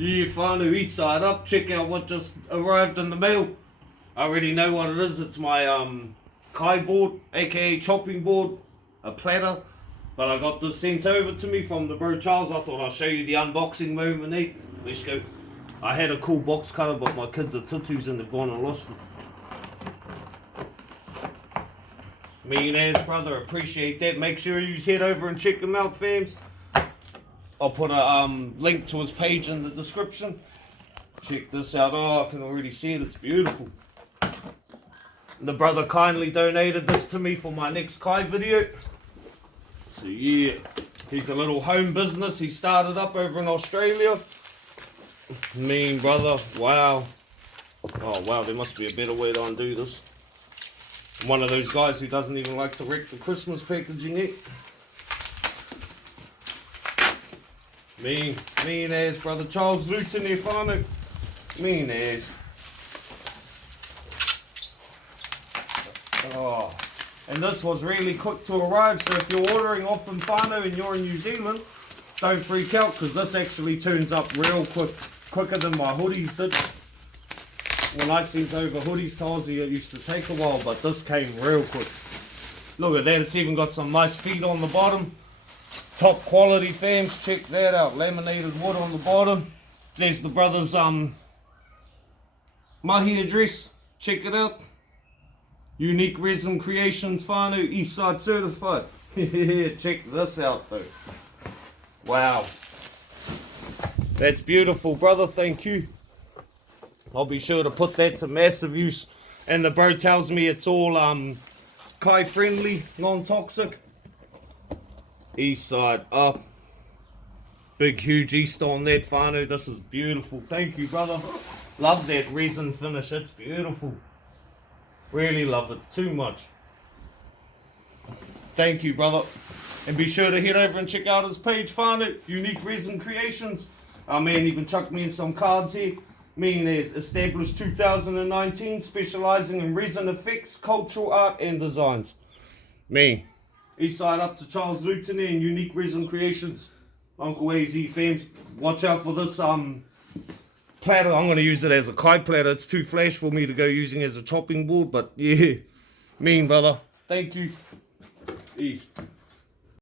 Yeah, whānau, east side up. Check out what just arrived in the mail. I already know what it is. It's my kai board, aka chopping board, a platter. But I got this sent over to me from the bro Charles. I thought I'll show you the unboxing moment, eh? Let's go. I had a cool box cutter, but my kids are tutus and they've gone and lost it. Millionaires, brother, appreciate that. Make sure you head over and check them out, fams. I'll put a link to his page in the description. Check this out. Oh, I can already see it. It's beautiful. The brother kindly donated this to me for my next kai video. So yeah, he's a little home business he started up over in Australia. Mean brother, wow. Oh wow, there must be a better way to undo this. I'm one of those guys who doesn't even like to wreck the Christmas packaging yet. Mean as brother Charles Luton here, whānau. Mean as. Oh, and this was really quick to arrive, so if you're ordering off from whānau and you're in New Zealand, don't freak out, because this actually turns up real quick, quicker than my hoodies did. When I sent over hoodies to AZEE, it used to take a while, but this came real quick. Look at that, it's even got some nice feet on the bottom. Top quality, fams, check that out. Laminated wood on the bottom. There's the brother's mahi address, check it out. Unique Resin Creations, whānau, East Side certified. Check this out though. Wow. That's beautiful, brother, thank you. I'll be sure to put that to massive use. And the bro tells me it's all kai friendly, non-toxic. East side up. Big huge east on that, whānau. This is beautiful. Thank you, brother. Love that resin finish. It's beautiful. Really love it. Too much. Thank you, brother. And be sure to head over and check out his page, whānau. Unique Resin Creations. Our man even chucked me in some cards here. Meaning is established 2019, specializing in resin effects, cultural art and designs. Me. East side up to Charles Luton and Unique Resin Creations. Uncle AZEE fans, watch out for this platter. I'm going to use it as a kai platter. It's too flash for me to go using as a chopping board, but yeah. Mean brother. Thank you. East.